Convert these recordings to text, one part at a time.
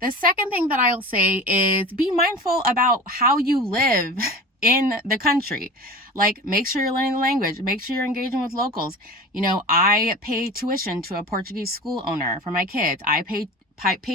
The second thing that I'll say is be mindful about how you live in the country. Like, make sure you're learning the language, make sure you're engaging with locals. I pay tuition to a Portuguese school owner for my kids. I pay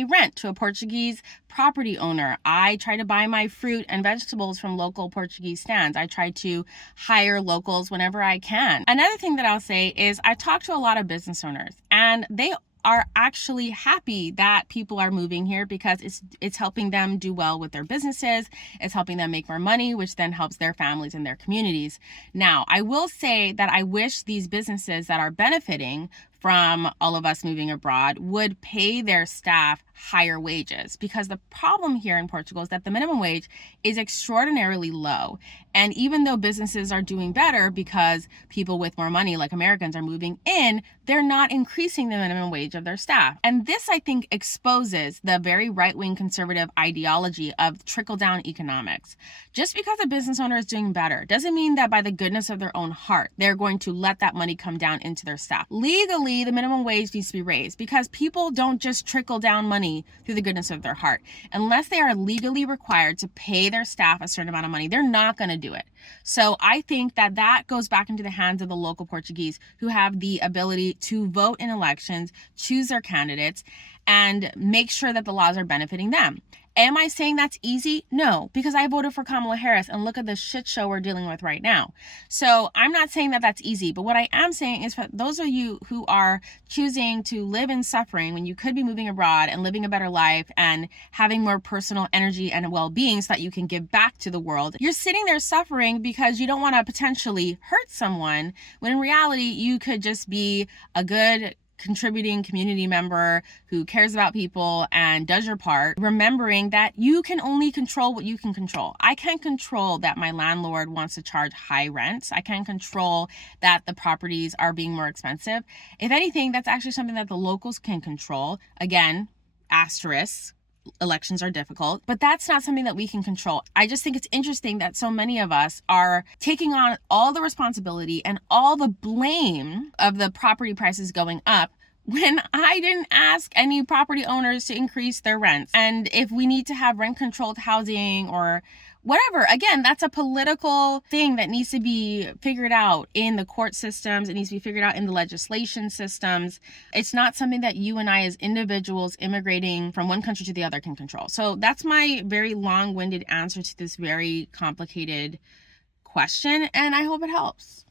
rent to a Portuguese property owner. I try to buy my fruit and vegetables from local Portuguese stands. I try to hire locals whenever I can. Another thing that I'll say is I talk to a lot of business owners, and they are actually happy that people are moving here because it's helping them do well with their businesses. It's helping them make more money, which then helps their families and their communities. Now, I will say that I wish these businesses that are benefiting from all of us moving abroad would pay their staff higher wages, because the problem here in Portugal is that the minimum wage is extraordinarily low. And even though businesses are doing better because people with more money, like Americans, are moving in, they're not increasing the minimum wage of their staff. And this, I think, exposes the very right-wing conservative ideology of trickle-down economics. Just because a business owner is doing better doesn't mean that by the goodness of their own heart, they're going to let that money come down into their staff. Legally, the minimum wage needs to be raised because people don't just trickle down money through the goodness of their heart. Unless they are legally required to pay their staff a certain amount of money, they're not going to do it. So I think that goes back into the hands of the local Portuguese, who have the ability to vote in elections, choose their candidates, and make sure that the laws are benefiting them. Am I saying that's easy? No, because I voted for Kamala Harris, and look at the shit show we're dealing with right now. So I'm not saying that that's easy, but what I am saying is for those of you who are choosing to live in suffering when you could be moving abroad and living a better life and having more personal energy and well-being so that you can give back to the world, you're sitting there suffering because you don't want to potentially hurt someone, when in reality you could just be a good contributing community member who cares about people and does your part, remembering that you can only control what you can control. I can't control that my landlord wants to charge high rents. I can't control that the properties are being more expensive. If anything, that's actually something that the locals can control. Again, asterisk, elections are difficult, but that's not something that we can control. I just think it's interesting that so many of us are taking on all the responsibility and all the blame of the property prices going up, when I didn't ask any property owners to increase their rents. And if we need to have rent controlled housing or whatever, again, that's a political thing that needs to be figured out in the court systems. It needs to be figured out in the legislation systems. It's not something that you and I as individuals immigrating from one country to the other can control. So that's my very long-winded answer to this very complicated question, and I hope it helps.